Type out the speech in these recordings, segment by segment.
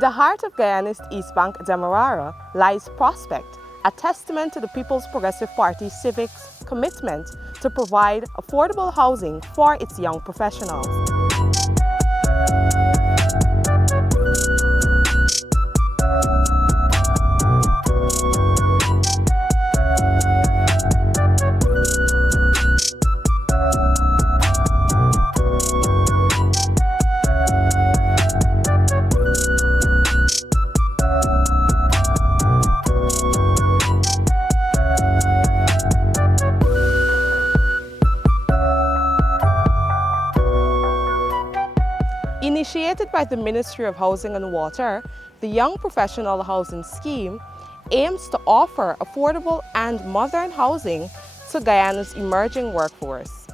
the heart of Guyane's East Bank, Demerara, lies Prospect, a testament to the People's Progressive Party Civic's commitment to provide affordable housing for its young professionals. Initiated by the Ministry of Housing and Water, the Young Professional Housing Scheme aims to offer affordable and modern housing to Guyana's emerging workforce.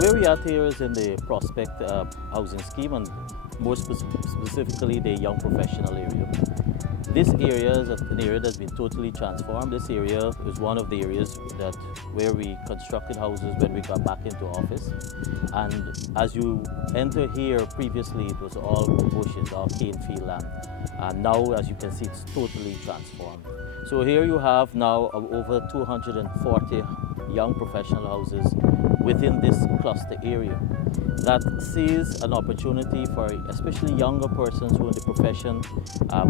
Where we are here is in the Prospect Housing Scheme, and more specifically the Young Professional area. This area is an area that's been totally transformed. This area is one of the areas where we constructed houses when we got back into office. And as you enter here, previously it was all bushes, all cane field land. And now, as you can see, it's totally transformed. So here you have now over 240 young professional houses within this cluster area. That sees an opportunity for especially younger persons who are in the profession,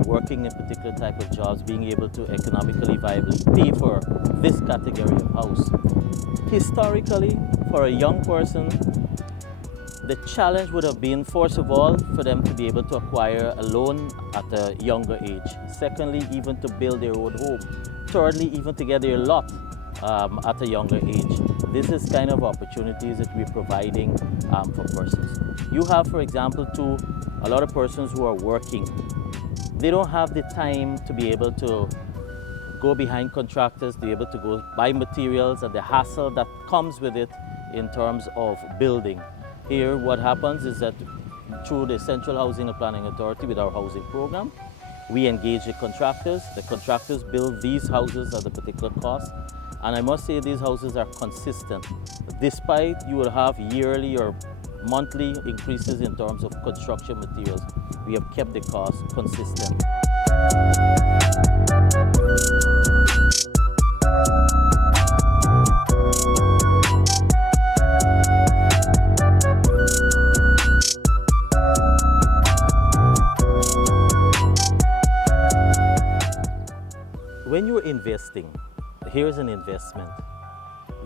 working in particular type of jobs, being able to economically viably pay for this category of house. Historically, for a young person, the challenge would have been, first of all, for them to be able to acquire a loan at a younger age. Secondly, even to build their own home. Thirdly, even to get their lot at a younger age. This is kind of opportunities that we're providing for persons. You have, for example, a lot of persons who are working. They don't have the time to be able to go behind contractors, to be able to go buy materials, and the hassle that comes with it in terms of building. Here, what happens is that through the Central Housing and Planning Authority with our housing program, we engage the contractors. The contractors build these houses at a particular cost. And I must say these houses are consistent. Despite you will have yearly or monthly increases in terms of construction materials, we have kept the cost consistent. When you're investing, here's an investment.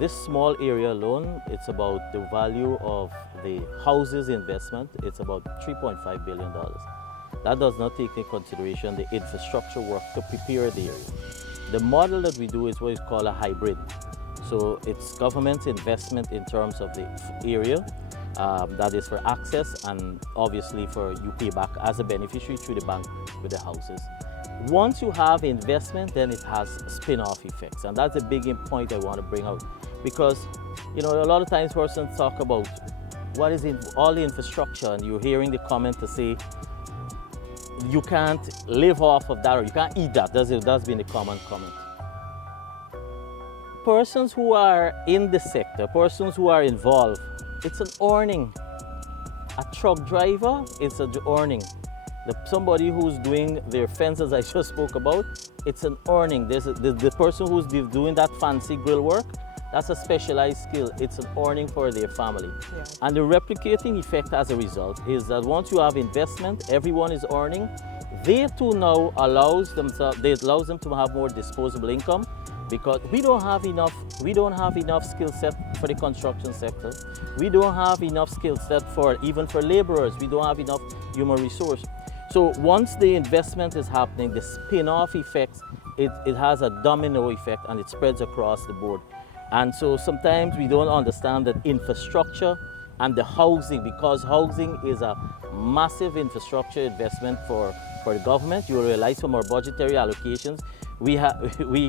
This small area alone, it's about the value of the houses investment, it's about $3.5 billion. That does not take into consideration the infrastructure work to prepare the area. The model that we do is what is called a hybrid. So it's government's investment in terms of the area, that is for access, and obviously for you pay back as a beneficiary through the bank with the houses. Once you have investment, then it has spin-off effects, and that's a big point I want to bring out, because a lot of times persons talk about what is in all the infrastructure, and you're hearing the comment to say you can't live off of that or you can't eat that. That's been the common comment. Persons who are in the sector, persons who are involved, it's an earning. A truck driver, it's an earning. Somebody who's doing their fences I just spoke about, it's an earning. The person who's doing that fancy grill work, that's a specialized skill. It's an earning for their family. Yeah. And the replicating effect as a result is that once you have investment, everyone is earning. They too now allows them to have more disposable income, because we don't have enough skill set for the construction sector. We don't have enough skill set even for laborers. We don't have enough human resource. So once the investment is happening, the spin-off effects, it has a domino effect and it spreads across the board. And so sometimes we don't understand that infrastructure and the housing, because housing is a massive infrastructure investment for the government. You will realize from our budgetary allocations, we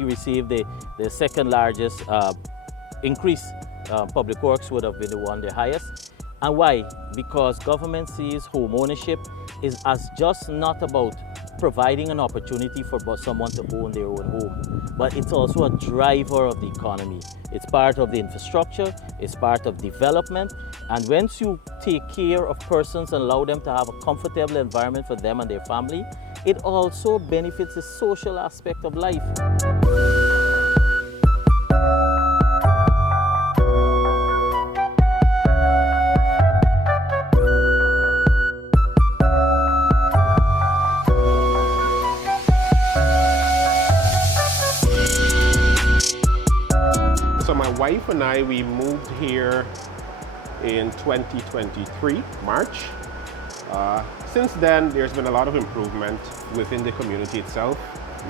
received the second largest increase. Public Works would have been the highest. And why? Because government sees home ownership is as just not about providing an opportunity for someone to own their own home, but it's also a driver of the economy. It's part of the infrastructure, it's part of development, and once you take care of persons and allow them to have a comfortable environment for them and their family, it also benefits the social aspect of life. So my wife and I, we moved here in 2023, March. Since then, there's been a lot of improvement within the community itself.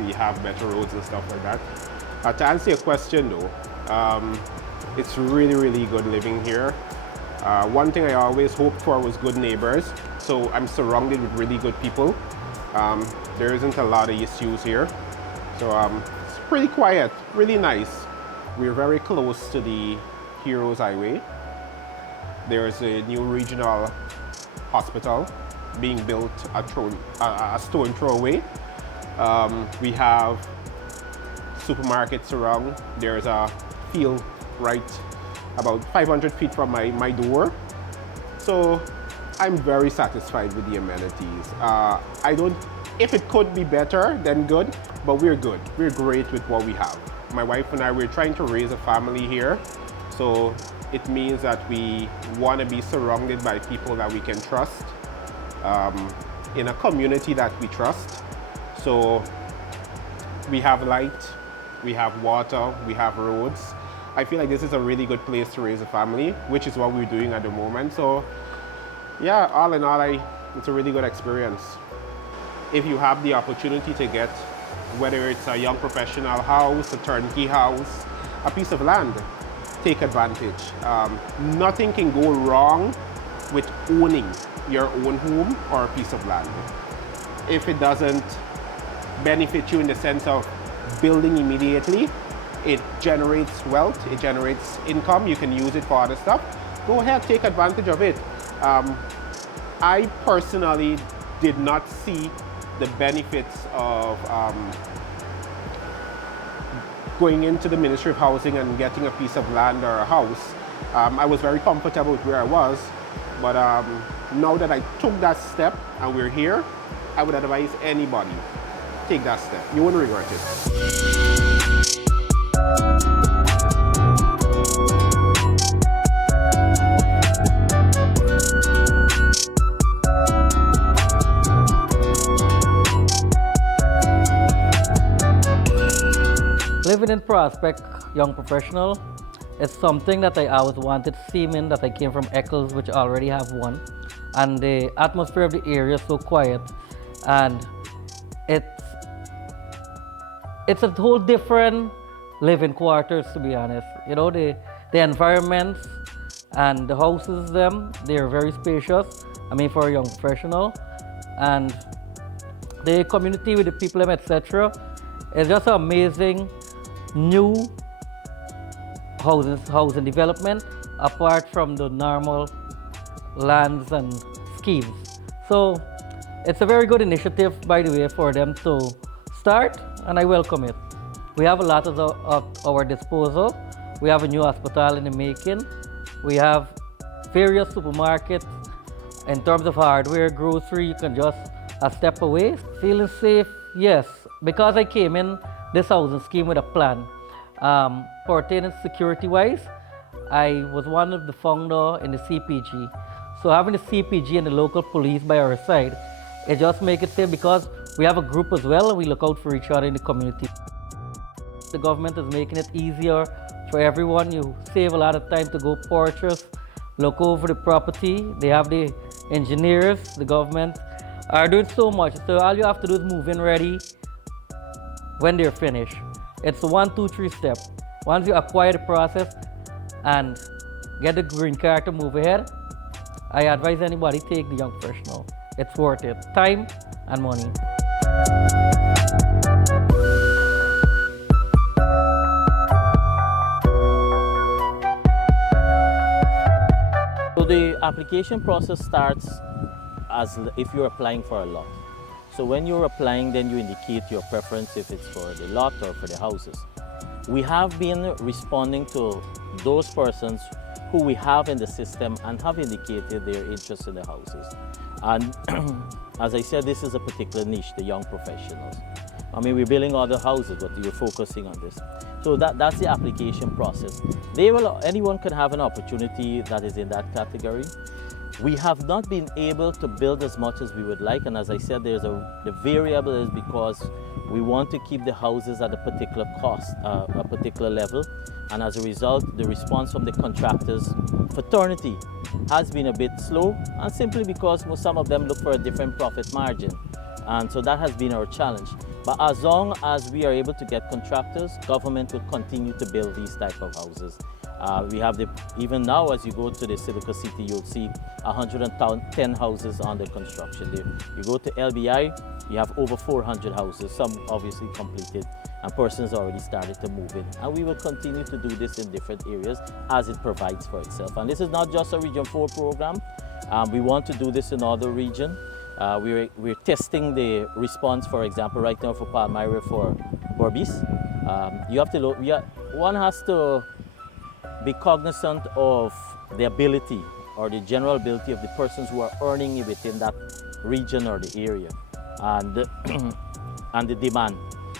We have better roads and stuff like that. To answer your question though, it's really, really good living here. One thing I always hoped for was good neighbors. So I'm surrounded with really good people. There isn't a lot of issues here. So it's pretty quiet, really nice. We're very close to the Heroes Highway. There's a new regional hospital being built a stone throw away. We have supermarkets around. There's a field right about 500 feet from my door. So I'm very satisfied with the amenities. If it could be better, then good, but we're good. We're great with what we have. My wife and I, we're trying to raise a family here. So it means that we want to be surrounded by people that we can trust, in a community that we trust. So we have light, we have water, we have roads. I feel like this is a really good place to raise a family, which is what we're doing at the moment. So yeah, all in all, it's a really good experience. If you have the opportunity to get, whether it's a young professional house, a turnkey house, a piece of land, take advantage. Nothing can go wrong with owning your own home or a piece of land. If it doesn't benefit you in the sense of building immediately, it generates wealth, it generates income, you can use it for other stuff, go ahead, take advantage of it. I personally did not see the benefits of going into the Ministry of Housing and getting a piece of land or a house. I was very comfortable with where I was, but now that I took that step and we're here, I would advise anybody, take that step. You won't regret it. Living in Prospect, young professional, is something that I always wanted, seeming that I came from Eccles, which already have one. And the atmosphere of the area is so quiet, and it's a whole different living quarters, to be honest. You know, the environments and the houses, they're very spacious, I mean, for a young professional. And the community with the people, etc., is just an amazing new housing development apart from the normal lands and schemes. So it's a very good initiative, by the way, for them to start, and I welcome it. We have a lot at our disposal. We have a new hospital in the making. We have various supermarkets. In terms of hardware, grocery, you can just a step away. Feeling safe, yes, because I came in this housing scheme with a plan. Pertaining security-wise, I was one of the founder in the CPG. So having the CPG and the local police by our side, it just makes it safe because we have a group as well and we look out for each other in the community. The government is making it easier for everyone. You save a lot of time to go purchase, look over the property. They have the engineers, the government are doing so much. So all you have to do is move in ready when they're finished. It's a 1, 2, 3 step. Once you acquire the process and get the green card to move ahead, I advise anybody take the young professional. It's worth it. Time and money. So the application process starts as if you're applying for a lot. So when you're applying, then you indicate your preference if it's for the lot or for the houses. We have been responding to those persons who we have in the system and have indicated their interest in the houses. And as I said, this is a particular niche, the young professionals. I mean, we're building other houses, but we're focusing on this. So that's the application process. Anyone can have an opportunity that is in that category. We have not been able to build as much as we would like, and as I said, the variable is because we want to keep the houses at a particular cost, a particular level, and as a result, the response from the contractors fraternity has been a bit slow, and simply because some of them look for a different profit margin, and so that has been our challenge. But as long as we are able to get contractors, government will continue to build these type of houses. We have even now, as you go to the Civica City, you'll see 110 houses under construction there. You go to LBI, you have over 400 houses, some obviously completed, and persons already started to move in. And we will continue to do this in different areas as it provides for itself. And this is not just a Region 4 program. We want to do this in other regions. We're testing the response, for example, right now for Palmyra for Berbice. You have to look, one has to be cognizant of the ability or the general ability of the persons who are earning within that region or the area, and and the demand.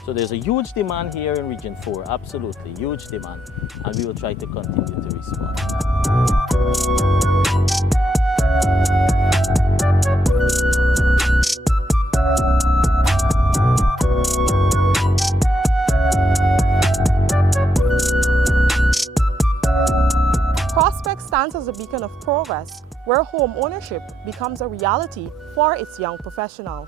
So there's a huge demand here in Region 4, absolutely, huge demand, and we will try to continue to respond. Prospect stands as a beacon of progress, where home ownership becomes a reality for its young professionals.